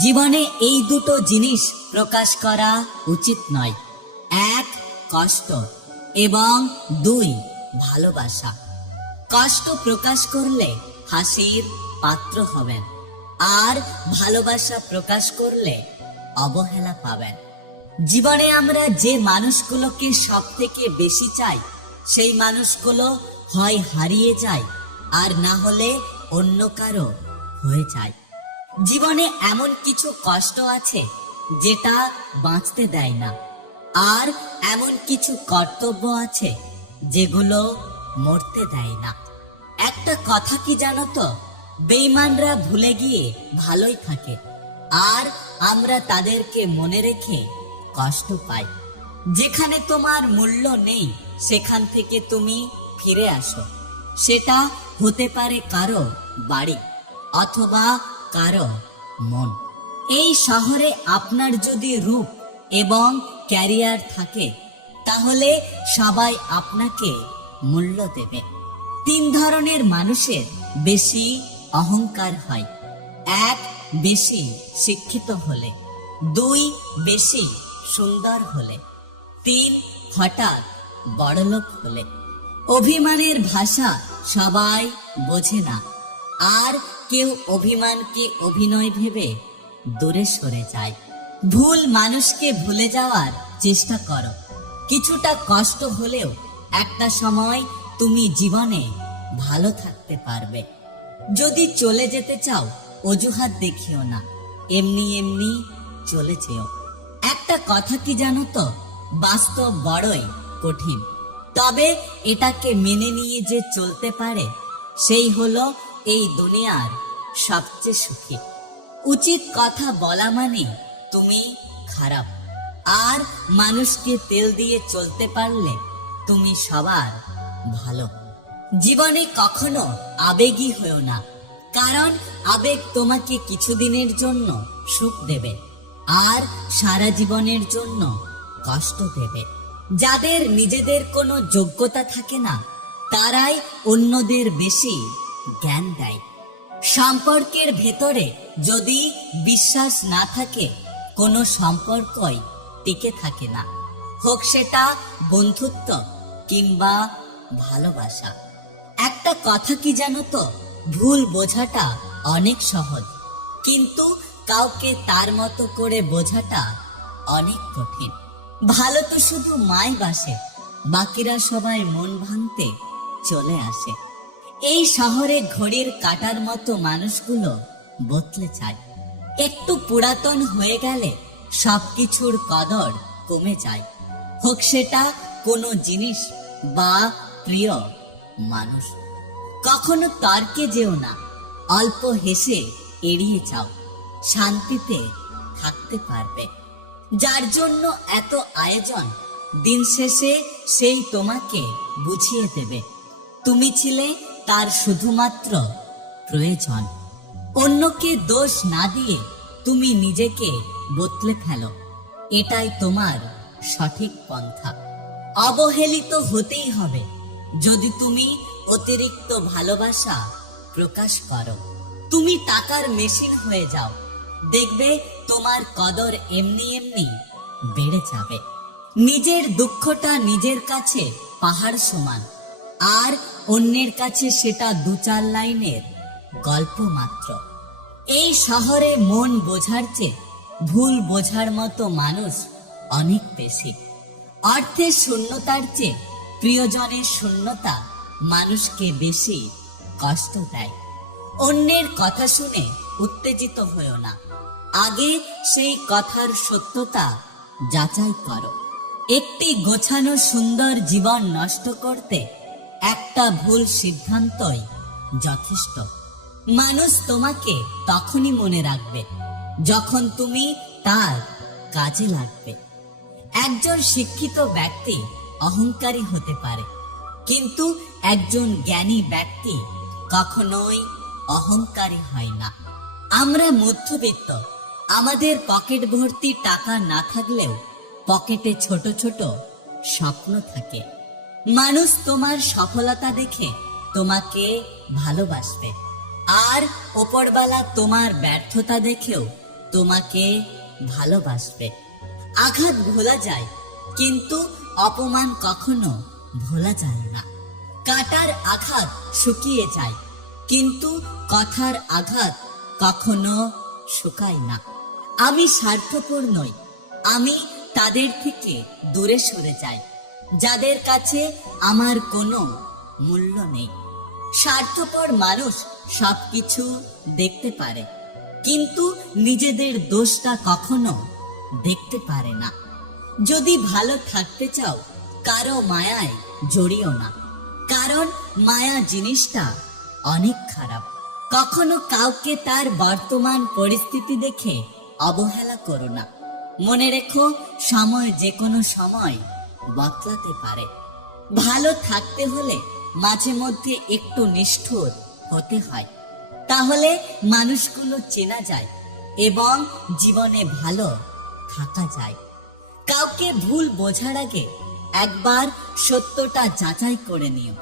জীবনে এই দুটো জিনিস প্রকাশ করা উচিত নয়। এক, কষ্ট, এবং দুই, ভালোবাসা। কষ্ট প্রকাশ করলে হাসির পাত্র হবেন, আর ভালোবাসা প্রকাশ করলে অবহেলা পাবেন। জীবনে আমরা যে মানুষগুলোকে সব থেকে বেশি চাই, সেই মানুষগুলো হয় হারিয়ে যায়, আর না হলে অন্য কারো হয়ে যায়। জীবনে এমন কিছু কষ্ট আছে যেটা বাঁচতে দেয় না, আর এমন কিছু কর্তব্য আছে যেগুলো মরতে দেয় না। একটা কথা কি জানো তো, বেঈমানরা ভুলে গিয়ে ভালোই থাকে, আর আমরা তাদেরকে মনে রেখে কষ্ট পাই। যেখানে তোমার মূল্য নেই সেখান থেকে তুমি ফিরে আসো। সেটা হতে পারে কারো বাড়ি অথবা কারো মন। এই শহরে আপনার যদি রূপ এবং ক্যারিয়ার থাকে, তাহলে সবাই আপনাকে মূল্য দেবে। তিন ধরনের মানুষের বেশি অহংকার হয়। এক, বেশি শিক্ষিত হলে। দুই, বেশি সুন্দর হলে। তিন, হঠাৎ বড়লোক হলে। অভিমানের ভাষা সবাই বোঝে না, আর কেউ অভিমানকে অভিনয় ভেবে দূরে সরে যায়। ভুল মানুষকে ভুলে যাওয়ার চেষ্টা করো। কিছুটা কষ্ট হলেও একটা সময় তুমি জীবনে ভালো থাকতে পারবে। যদি চলে যেতে চাও, অজুহাত দেখিও না, এমনি এমনি চলে যেও। একটা কথা কি জানো তো, বাস্তব বড়ই কঠিন, তবে এটাকে মেনে নিয়ে যে চলতে পারে, সেই হলো এই দুনিয়ার সবচেয়ে সুখী। উচিত কথা বলা মানে তুমি খারাপ, আর মানুষকে তেল দিয়ে চলতে পারলে তুমি সবার ভালো। জীবনে কখনো আবেগী হয়েও না, কারণ আবেগ তোমাকে কিছুদিনের জন্য সুখ দেবে, আর সারা জীবনের জন্য কষ্ট দেবে। যাদের নিজেদের কোনো যোগ্যতা থাকে না, তারাই অন্যদের বেশি জ্ঞান দেয়। সম্পর্কের ভেতরে যদি বিশ্বাস না থাকে, কোনো সম্পর্কই টিকে থাকে না, হোক সেটা বন্ধুত্ব কিংবা ভালোবাসা। একটা কথা কি জানো তো, ভুল বোঝাটা অনেক সহজ, কিন্তু কাউকে তার মতো করে বোঝাটা অনেক কঠিন। ভালো তো শুধু মাই বাসে, বাকিরা সবাই মন ভাঙতে চলে আসে। এই শহরে ঘড়ির কাঁটার মতো মানুষগুলো বদলে যায়। একটু পুরাতন হয়ে গেলে সবকিছুর কদর কমে যায়, হোক সেটা কোনো জিনিস বা প্রিয় মানুষ। কখনো তর্কে যেও না, অল্প হেসে এড়িয়ে যাও, শান্তিতে থাকতে পারবে। যার জন্য এত আয়োজন, দিন শেষে সেই তোমাকে বুঝিয়ে দেবে তুমি ছিলে তার শুধুমাত্র প্রয়োজন। অন্যকে দোষ না দিয়ে তুমি নিজেকে বদলে ফেলো, এটাই তোমার সঠিক পন্থা। অবহেলিত হতেই হবে যদি তুমি অতিরিক্ত ভালোবাসা প্রকাশ করো। তুমি টাকার মেশিন হয়ে যাও, দেখবে তোমার কদর এমনি এমনি বেড়ে যাবে। নিজের দুঃখটা নিজের কাছে পাহাড় সমান, আর অন্যের কাছে সেটা দু চার লাইনের গল্প মাত্র। এই শহরে মন বোঝার চেয়ে ভুল বোঝার মতো মানুষ অনেক বেশি। অর্থের শূন্যতার চেয়ে প্রিয়জনের শূন্যতা মানুষকে বেশি কষ্ট দেয়। অন্যের কথা শুনে উত্তেজিত হয়েও না, আগে সেই কথার সত্যতা যাচাই করো। একটি গোছানো সুন্দর জীবন নষ্ট করতে একটা ভুল সিদ্ধান্তই যথেষ্ট। মানুষ তোমাকে তখনই মনে রাখবে যখন তুমি তার কাজে লাগবে। একজন শিক্ষিত ব্যক্তি অহংকারী হতে পারে, কিন্তু একজন জ্ঞানী ব্যক্তি কখনোই অহংকারী হয় না। আমরা মধ্যবিত্ত, আমাদের পকেট ভর্তি টাকা না থাকলেও পকেটে ছোট ছোট স্বপ্ন থাকে। মানুষ তোমার সফলতা দেখে তোমাকে ভালোবাসবে, আর ওপরওয়ালা তোমার ব্যর্থতা দেখেও তোমাকে ভালোবাসবে। আঘাত ভোলা যায়, কিন্তু অপমান কখনো ভোলা যায় না। কাটার আঘাত শুকিয়ে যায়, কিন্তু কথার আঘাত কখনো শুকায় না। আমি স্বার্থপর নই, আমি তাদের থেকে দূরে সরে যাই যাদের কাছে আমার কোনো মূল্য নেই। স্বার্থপর মানুষ সবকিছু দেখতে পারে, কিন্তু নিজেদের দোষটা কখনো দেখতে পারে না। যদি ভালো থাকতে চাও, কারো মায়ায় জড়িও না, কারণ মায়া জিনিসটা অনেক খারাপ। কখনো কাউকে তার বর্তমান পরিস্থিতি দেখে অবহেলা করো না। মনে রেখো, সময় যে কোনো সময় বদলাতে পারে। ভালো থাকতে হলে মাঝে মধ্যে একটু নিষ্ঠুর হতে হয়, তাহলে মানুষগুলো চেনা যায় এবং জীবনে ভালো থাকা যায়। কাউকে ভুল বোঝার আগে একবার সত্যটা যাচাই করে নিও,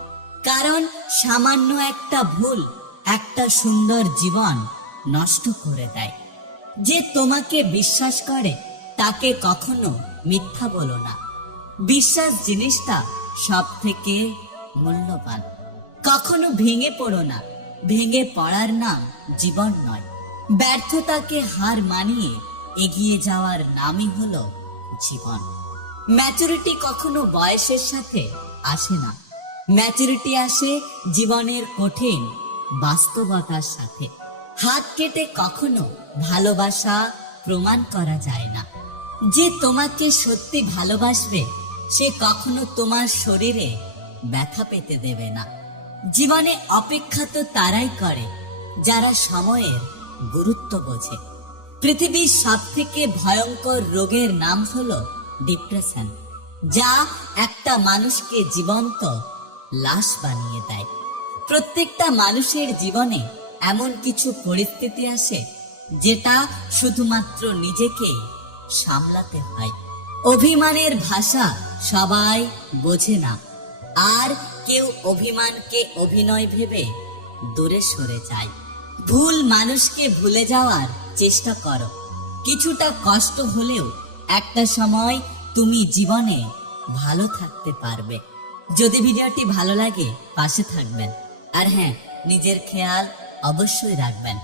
কারণ সামান্য একটা ভুল একটা সুন্দর জীবন নষ্ট করে দেয়। যে তোমাকে বিশ্বাস করে তাকে কখনো মিথ্যা বলো না। বিশ্বাস জিনিসটা সব থেকে মূল্যবান। কখনো ভেঙে পড়ো না, ভেঙে পড়ার নাম জীবন নয়। ব্যর্থতাকে হার মানিয়ে এগিয়ে যাওয়ার নামই হলো জীবন। ম্যাচুরিটি কখনো বয়সের সাথে আসে না, ম্যাচুরিটি আসে জীবনের কঠিন বাস্তবতার সাথে। হাত কেটে কখনো ভালোবাসা প্রমাণ করা যায় না। যে তোমাকে সত্যি ভালোবাসবে সে কখনো তোমার শরীরে ব্যথা পেতে দেবে না। জীবনে অপেক্ষা তো তারাই করে যারা সময়ের গুরুত্ব বোঝে। পৃথিবীর সব থেকে ভয়ঙ্কর রোগের নাম হলো ডিপ্রেশন, যা একটা মানুষকে জীবন্ত লাশ বানিয়ে দেয়। প্রত্যেকটা মানুষের জীবনে এমন কিছু পরিস্থিতি আসে যেটা শুধুমাত্র নিজেকেই সামলাতে হয়। অভিমানের ভাষা সবাই বোঝে না, আর কেউ অভিমানকে অভিনয় ভেবে দূরে সরে যায়। ভুল মানুষকে ভুলে যাওয়ার চেষ্টা করো। কিছুটা কষ্ট হলেও একটা সময় তুমি জীবনে ভালো থাকতে পারবে। যদি ভিডিওটি ভালো লাগে পাশে থাকবেন, আর হ্যাঁ, নিজের খেয়াল অবশ্যই রাখবেন।